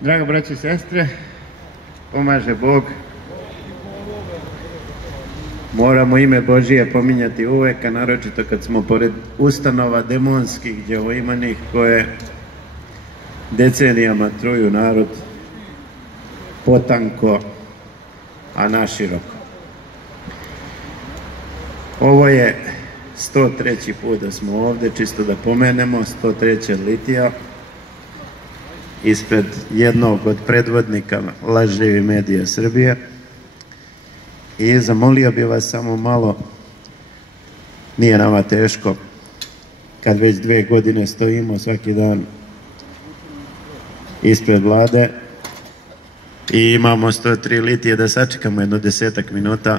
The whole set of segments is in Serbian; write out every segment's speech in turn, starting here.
Draga braći i sestre, pomaže Bog. Moramo ime Božije pominjati uvek, a naročito kad smo pored ustanova demonskih, djevojmanih, koje decenijama truju narod potanko, a naširoko. Ovo je 103. put da smo ovdje, čisto da pomenemo, 103. litija, ispred jednog od predvodnika lažljivih medija Srbije. I zamolio bi vas samo malo, nije nama teško, kad već 2 godine stojimo svaki dan ispred vlade i imamo 103 litije, da sačekamo jedno 10 minuta,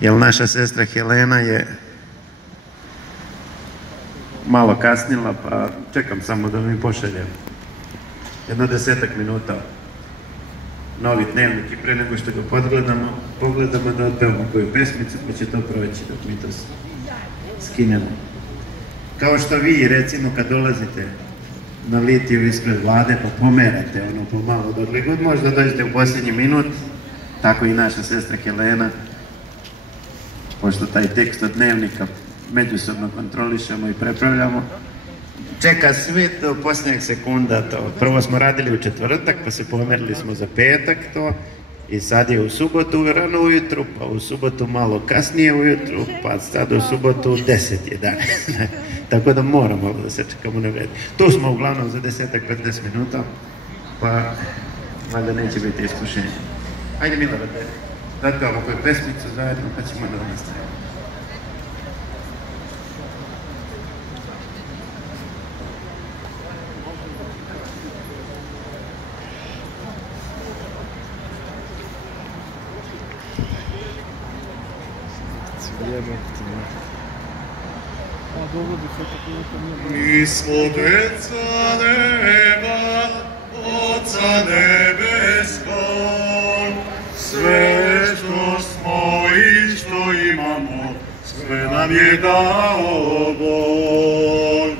jer naša sestra Helena je malo kasnila, pa čekam samo da mi pošalje jedno 10 minuta novi dnevnik i pre nego što ga pogledamo da otpevamo koju pesmicu, pa će to proći dok mi to skinemo. Kao što vi, recimo, kad dolazite na litiju ispred vlade, pa pomerate ono pomalo, dokle god možda dođete u posljednji minut, tako i naša sestra Helena, pošto taj tekst od dnevnika međusobno kontrolišemo i prepravljamo, čeka svi do posljednjeg sekunda to. Prvo smo radili u četvrtak, pa se pomerili smo za petak to, i sad je u subotu rano ujutru, pa u subotu malo kasnije ujutru, pa sad u subotu 10-11. Tako da moramo da se čekamo na red. Tu smo uglavnom za 10-15 minuta, pa valjda neće biti iskušenje. Ajde Milorad, da otpevamo koju pesmicu zajedno, pa ćemo da nastavimo. Mi smo deca neba, Oca nebeskog, sve što smo i što imamo, sve nam je dao Bog.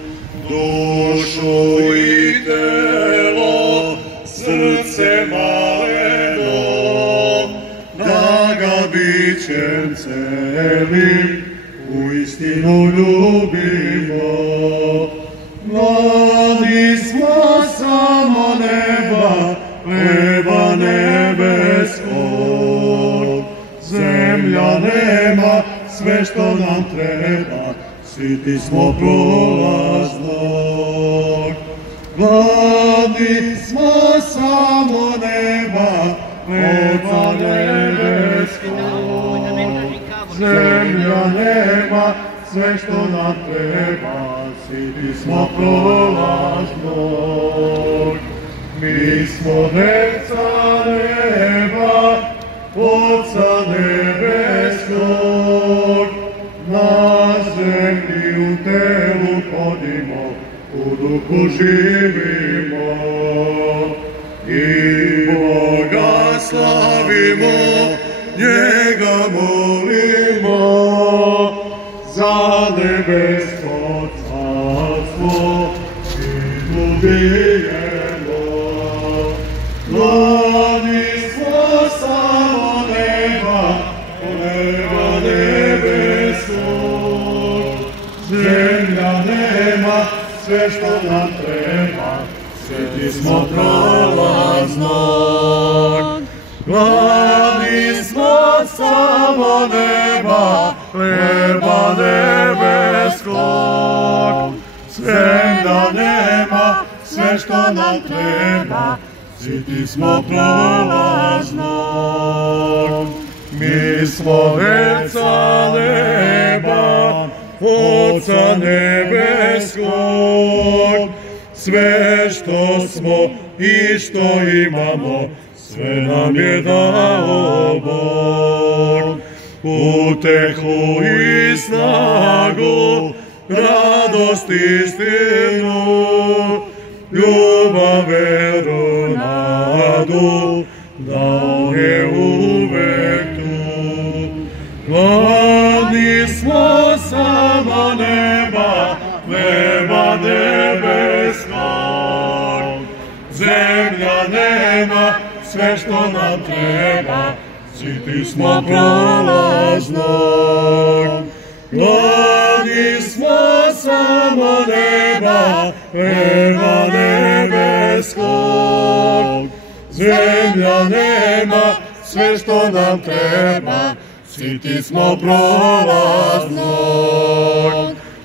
Dušu i telo, srce maleno, da ga bićem celim uistinu ljubimo. Mladi smo samo neba, neba nebeskog. Zemlja nema sve što nam treba, siti smo prolaznog. Mladi smo samo neba, neba nebeskog. Zemlja nema sve što nam treba, siti smo prolaznog. Mi smo deca neba, Oca nebeskog, na zemlji u telu hodimo, u duhu živimo i Boga slavimo, njega molimo za nebesko carstvo i ljubijemo. Mladi smo samo neba, neba nebeskog. Zemlja nema sve što nam treba, sveti smo prolaznog. Mladi smo samo neba, neba nebeskog. Zemlja nema sve što nam treba, siti smo prolaznog. Mi smo deca neba, Oca nebeskog. Sve što smo i što imamo, sve nam je dao Bog. Utehu i snagu, radost istinu, ljubav, veru, nadu, dao je uvek tu. Mladi smo samo neba, neba nebeskog. zemlja nema sve što nam treba, siti smo prolaznog. Gladni smo samo neba, hleba nebeskog. Zemlja nema sve što nam treba, siti smo prolaznog.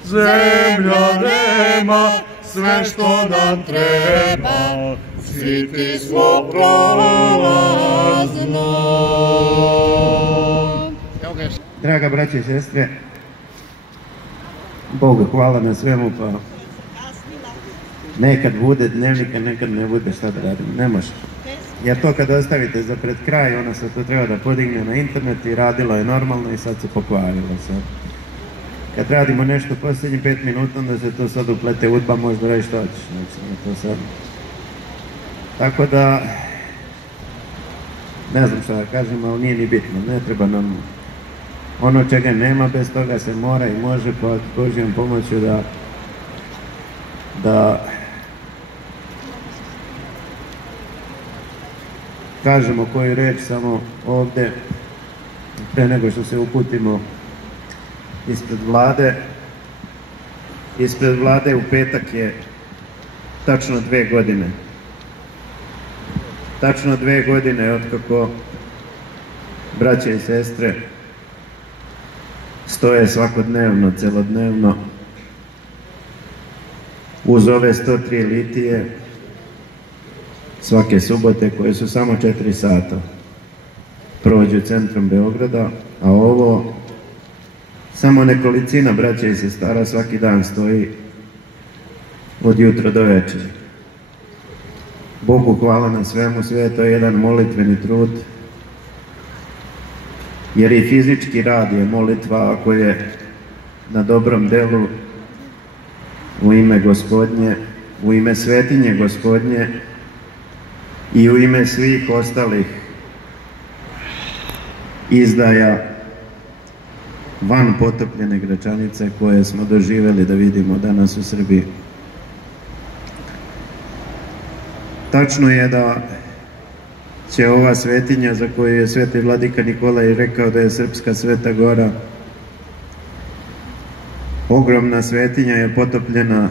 Zemlja nema sve što nam treba, siti smo prolaznog. Draga braće i sestre, Bogu hvala na svemu, pa nekad bude dnevnika, nekad ne bude, šta da radim, ne može. Jer to kad ostavite za pred kraj, ona se to treba da podigne na internet i radilo je normalno i sad se pokvarilo se. Kad radimo nešto posljednjih 5 minuta, onda se to sad uplete udba, možda reći što hoćeš, to sad. Tako da, ne znam šta da kažem, ali nije ni bitno, ne treba nam ono čega nema, bez toga se mora i može pod Božjom pomoću da kažemo koju reč samo ovde, pre nego što se uputimo ispred vlade. Ispred vlade u petak je tačno 2 godine. Tačno 2 godine otkako braće i sestre stoje svakodnevno, celodnevno uz ove 103 litije svake subote, koje su samo 4 sata, prođu centrom Beograda, a ovo samo nekolicina braća i sestara svaki dan stoji od jutra do večeri. Bogu hvala na svemu, sve je to jedan molitveni trud, jer i fizički rad je molitva ako je na dobrom delu u ime Gospodnje, u ime svetinje Gospodnje i u ime svih ostalih izdaja van potopljene Gračanice koje smo doživeli da vidimo danas u Srbiji. Tačno je da će ova svetinja, za koju je sveti vladika Nikolaj rekao da je srpska Sveta Gora, ogromna svetinja, je potopljena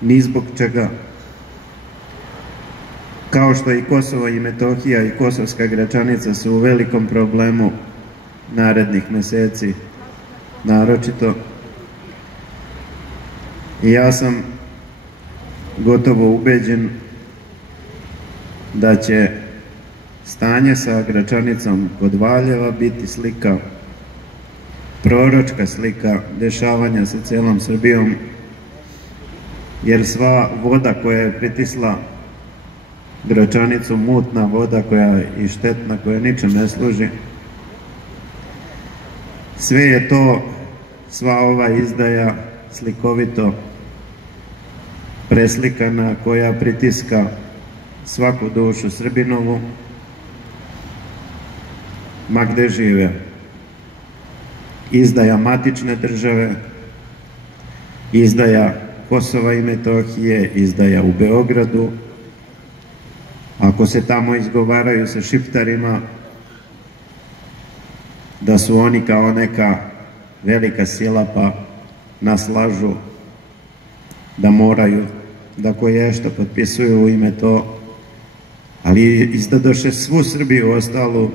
ni zbog čega. Kao što i Kosovo i Metohija i Kosovska Gračanica su u velikom problemu narednih meseci, naročito. I ja sam gotovo ubeđen da će stanje sa Gračanicom kod Valjeva biti slika, proročka slika dešavanja sa celom Srbijom, jer sva voda koja je pritisla Gračanicu, mutna voda koja je i štetna, koja ničem ne služi, sve je to, sva ova izdaja slikovito preslikana, koja pritiska svaku dušu Srbinovu, ma gde žive. Izdaja matične države, izdaja Kosova i Metohije, izdaja u Beogradu. Ako se tamo izgovaraju sa šiptarima da su oni kao neka velika sila, pa nas lažu da moraju da koješta potpisuju u ime to, ali izdadoše svu Srbiju ostalu,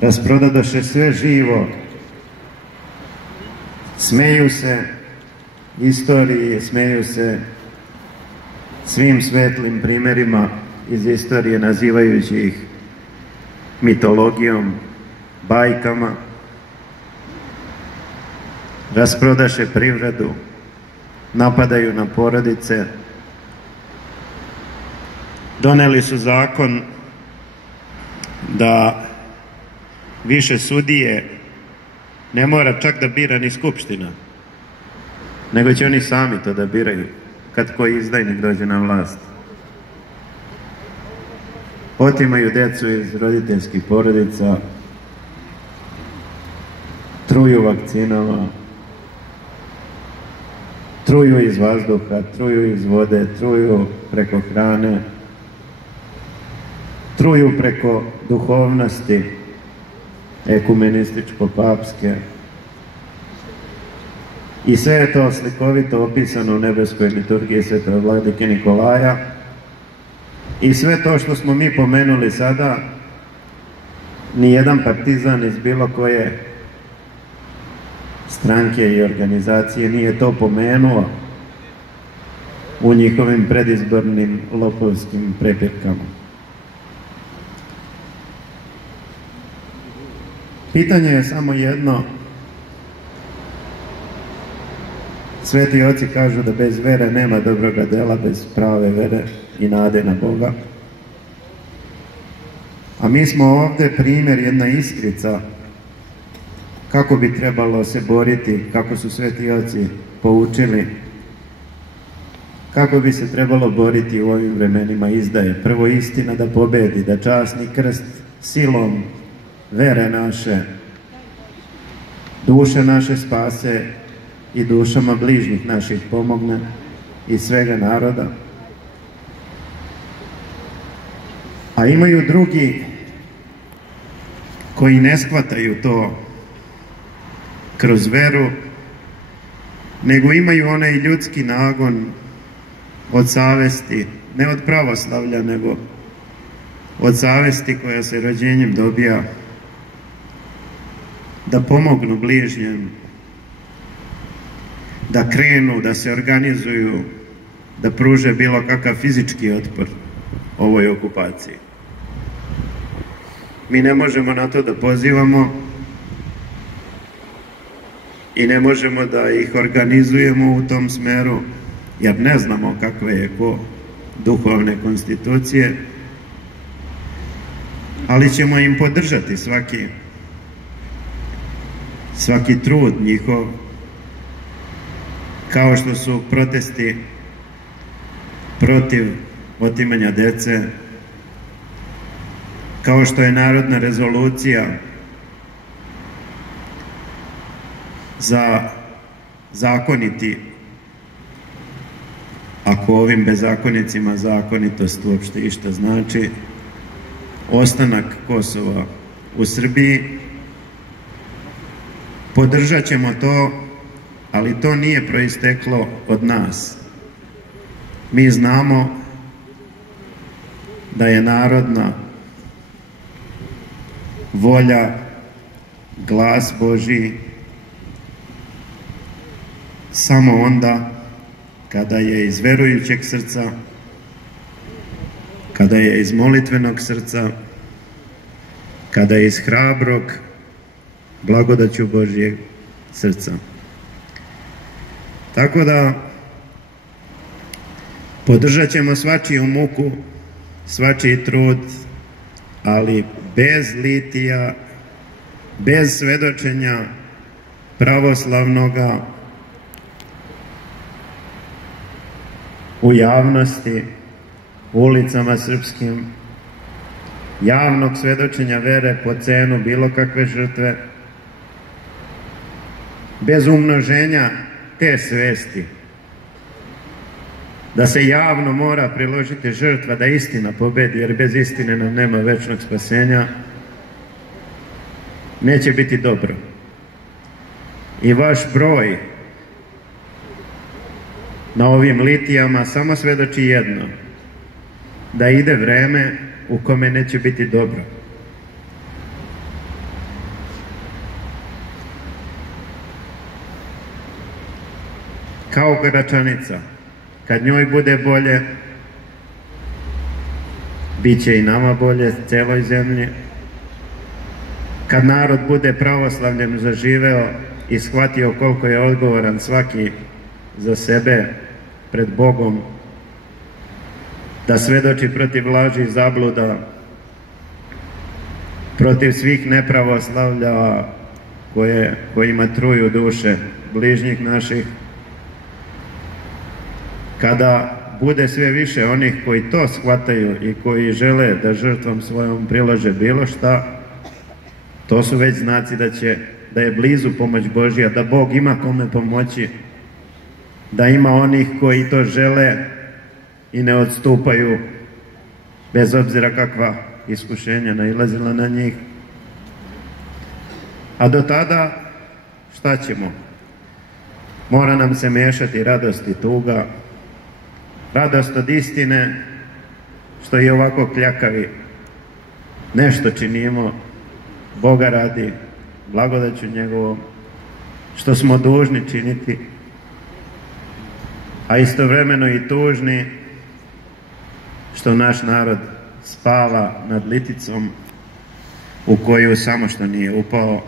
rasprodadoše sve živo, smeju se istoriji, smeju se svim svetlim primerima iz istorije, nazivajući ih mitologijom, bajkama, rasprodaše privredu, napadaju na porodice, doneli su zakon da više sudije ne mora čak da bira ni Skupština, nego će oni sami to da biraju kad koji izdajnik dođe na vlast. Otimaju decu iz roditeljskih porodica, truju vakcinama, truju iz vazduha, truju iz vode, truju preko hrane, truju preko duhovnosti ekumenističko-papske. I sve je to slikovito opisano u nebeskoj liturgiji Svetog Vladike Nikolaja. I sve to što smo mi pomenuli sada, nijedan partizan iz bilo koje stranke i organizacije nije to pomenuo u njihovim predizbornim lopovskim prepirkama. Pitanje je samo jedno. Sveti oci kažu da bez vere nema dobroga dela, bez prave vere i nade na Boga. A mi smo ovdje primjer, jedna iskrica kako bi trebalo se boriti, kako su sveti oci poučili, kako bi se trebalo boriti u ovim vremenima izdaje. Prvo istina da pobedi, da časni krst silom vere naše, duše naše spase i dušama bližnjih naših pomogne i svega naroda. A imaju drugi koji ne shvataju to kroz veru, nego imaju onaj ljudski nagon od savesti, ne od pravoslavlja, nego od savesti koja se rođenjem dobija, da pomognu bližnjem, da krenu, da se organizuju, da pruže bilo kakav fizički otpor ovoj okupaciji. Mi ne možemo na to da pozivamo i ne možemo da ih organizujemo u tom smeru, jer ne znamo kakve je ko duhovne konstitucije, ali ćemo im podržati svaki trud njihov, kao što su protesti protiv otimanja dece, kao što je narodna rezolucija za zakoniti, ako ovim bezakonicima zakonitost uopšte išta znači, ostanak Kosova u Srbiji. Podržat ćemo to, ali to nije proisteklo od nas. Mi znamo da je narodna volja, glas Božji, samo onda kada je iz verujućeg srca, kada je iz molitvenog srca, kada je iz hrabrog, blagodaću Božjeg srca. Tako da podržat ćemo svačiju muku, svačiji trud, ali bez litija, bez svedočenja pravoslavnoga u javnosti, u ulicama srpskim, javnog svedočenja vere po cenu bilo kakve žrtve, bez umnoženja te svesti, da se javno mora priložiti žrtva da istina pobedi, jer bez istine nam nema večnog spasenja, neće biti dobro. I vaš broj na ovim litijama samo svedoči jedno, da ide vreme u kome neće biti dobro. Kao Gračanica, kad njoj bude bolje, bit će i nama bolje, celoj zemlji. Kad narod bude pravoslavljem zaživeo i shvatio koliko je odgovoran svaki za sebe pred Bogom, da svedoči protiv laži i zabluda, protiv svih nepravoslavlja kojima truju duše bližnjih naših, kada bude sve više onih koji to shvataju i koji žele da žrtvom svojom prilože bilo šta, to su već znaci da je blizu pomoć Božja, da Bog ima kome pomoći da ima onih koji to žele i ne odstupaju, bez obzira kakva iskušenja nailazila na njih. A do tada, šta ćemo? Mora nam se mešati radost i tuga, radost od istine, što i ovako kljakavi nešto činimo Boga radi, blagodaću njegovom, što smo dužni činiti, a istovremeno i tužni što naš narod spava nad liticom u koju samo što nije upao,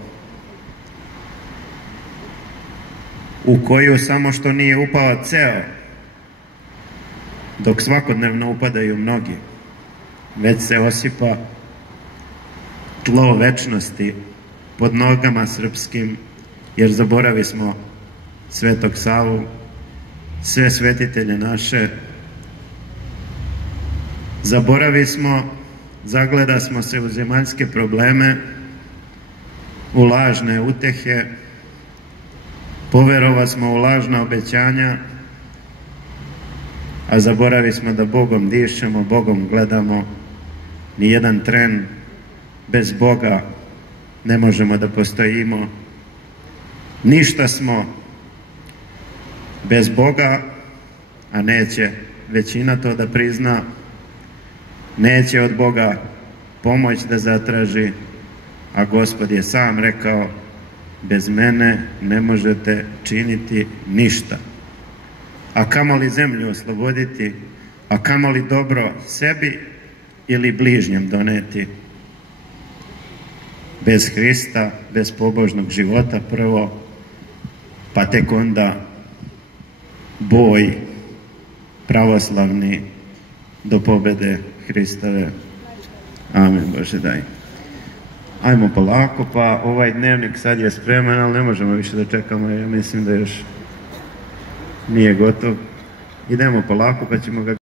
u koju samo što nije upao ceo, dok svakodnevno upadaju mnogi, već se osipa tlo večnosti pod nogama srpskim, jer zaboravi smo Svetog Savu, sve svetitelje naše, zaboravi smo, zagleda smo se u zemaljske probleme, u lažne utehe, poverova smo u lažna obećanja, a zaboravi smo da Bogom dišemo, Bogom gledamo. Nijedan tren bez Boga ne možemo da postojimo. Ništa smo bez Boga, a neće većina to da prizna. Neće od Boga pomoć da zatraži, a Gospod je sam rekao: bez mene ne možete činiti ništa. A kamoli zemlju osloboditi, a kamoli dobro sebi ili bližnjem doneti. Bez Hrista, bez pobožnog života prvo, pa tek onda boj pravoslavni do pobede Hristove. Amen, Bože daj. Ajmo polako, pa ovaj dnevnik sad je spreman, ali ne možemo više da čekamo, ja mislim da još nije gotov. Idemo polako pa ćemo ga